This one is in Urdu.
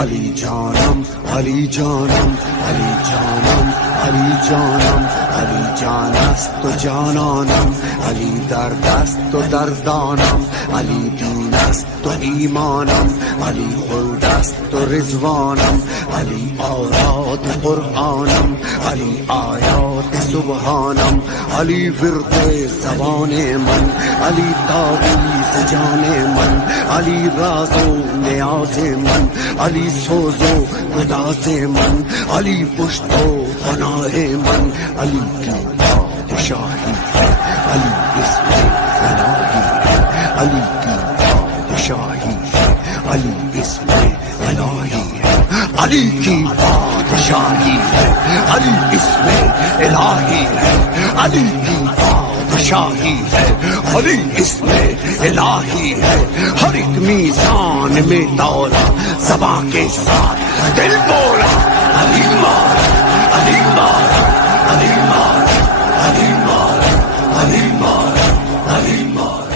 علی جانم علی جانم علی جانم علی جانم علی جان است و جانانم علی درد است و دردانم علی دین است و ایمانم علی خلد است و رضوانم علی آیات قرآنم علی آیات سبحانم علی ورد زبان من علی تعویذ جان من علی راز و نیاز من علی سوز و گداز من علی پشت و پناہ من علی کی پادشاہی ہے علی اسم الہی ہے علی کی پادشاہی ہے علی اسم الہی ہے علی کی پادشاہی ہے علی اسم الہی ہے علی کی پادشاہی ہے علی اسم الہی ہے ہر ایک میزان میں تولا زباں کے ساتھ دل بولا علی مارا علی مارا علی مارا علی مارا علی مارا علی مارا